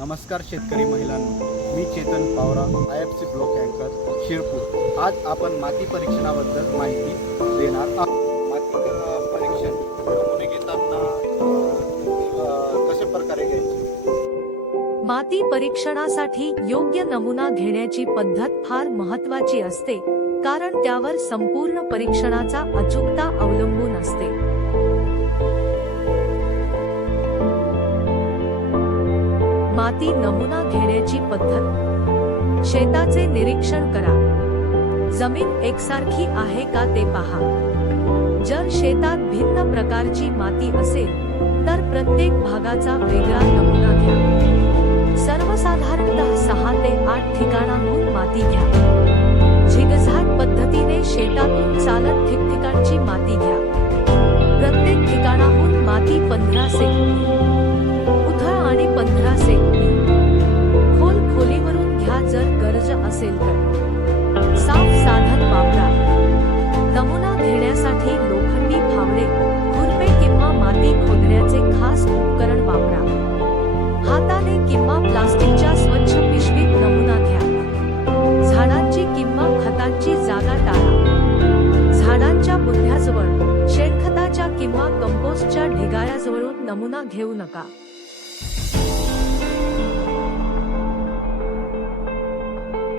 नमस्कार शेतकरी महिलांनो, मी Chetan Pawara, IFC block अँकर शिरपूर। आज आपण माती परीक्षणाबद्दल माहिती देणार आहोत। माती परीक्षण नमुने घेताना कशा प्रकारे घ्यायचे? माती परीक्षणासाठी योग्य नमुना घेण्याची पद्धत फार महत्त्वाची असते, कारण त्यावर संपूर्ण परीक्षणाचा अचूकता अवलंबून असते। माती नमुना घेण्याची पद्धत: शेताचे निरीक्षण करा। जमीन एकसारखी आहे का ते पहा। जर शेतात भिन्न प्रकारची माती असेल तर प्रत्येक भागाचा वेगळा नमुना घ्या। सर्वसाधारणतः 6 ते 8 ठिकाणांहून माती घ्या। झिगझॅग पद्धतीने शेतातून चालत ठिकठिकाणची माती घ्या। प्रत्येक ठिकाणाहून माती 15 सेंटी उथळ आणि 15 सेंटी खोलीवरून घ्या जर गरज असेल तर। साफ साधन वापरा। नमुना घेण्यासाठी लोखंडी फावडे, खुरपे किंवा माती खोदण्याचे खास उपकरण वापरा। हाताने किंवा प्लास्टिकच्या स्वच्छ पिशवीत नमुना घ्या। झाडांची किंवा खतांची जागा टाळा। झाडांच्या बुंध्याजवळ, शेणखताच्या किंवा कंपोस्टच्या ढिगाऱ्याजवळून नमुना घेऊ नका।